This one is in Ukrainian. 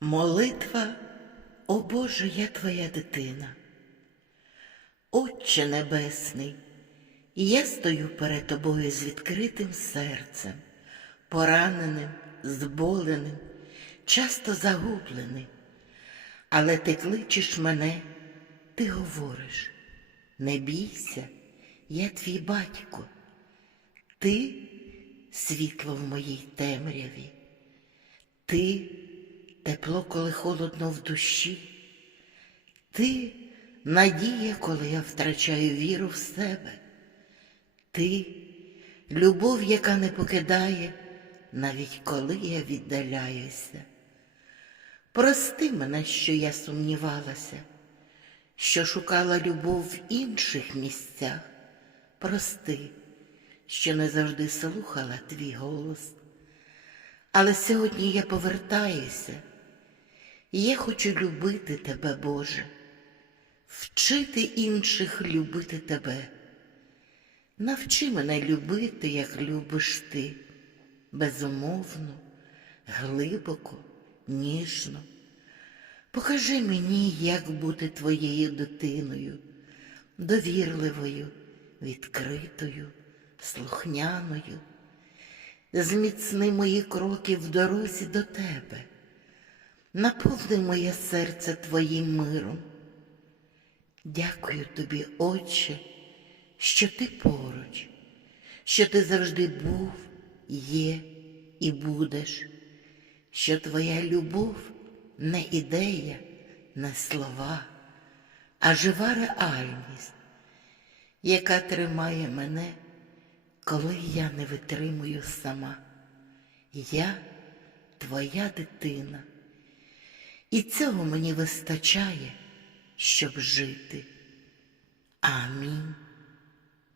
Молитва, о Боже, я твоя дитина. Отче Небесний, я стою перед тобою з відкритим серцем, пораненим, зболеним, часто загубленим. Але ти кличеш мене, ти говориш, не бійся, я твій батько, ти світло в моїй темряві, ти тепло, коли холодно в душі, ти надія, коли я втрачаю віру в себе, ти любов, яка не покидає, навіть коли я віддаляюся. Прости мене, що я сумнівалася, що шукала любов в інших місцях. Прости, що не завжди слухала твій голос. Але сьогодні я повертаюся, я хочу любити тебе, Боже, вчити інших любити тебе. Навчи мене любити, як любиш ти, безумовно, глибоко, ніжно. Покажи мені, як бути твоєю дитиною, довірливою, відкритою, слухняною. Зміцни мої кроки в дорозі до тебе, наповни моє серце твоїм миром. Дякую тобі, Отче, що ти поруч, що ти завжди був, є і будеш, що твоя любов не ідея, не слова, а жива реальність, яка тримає мене, коли я не витримую сама. Я твоя дитина, і цього мені вистачає, щоб жити. Амінь.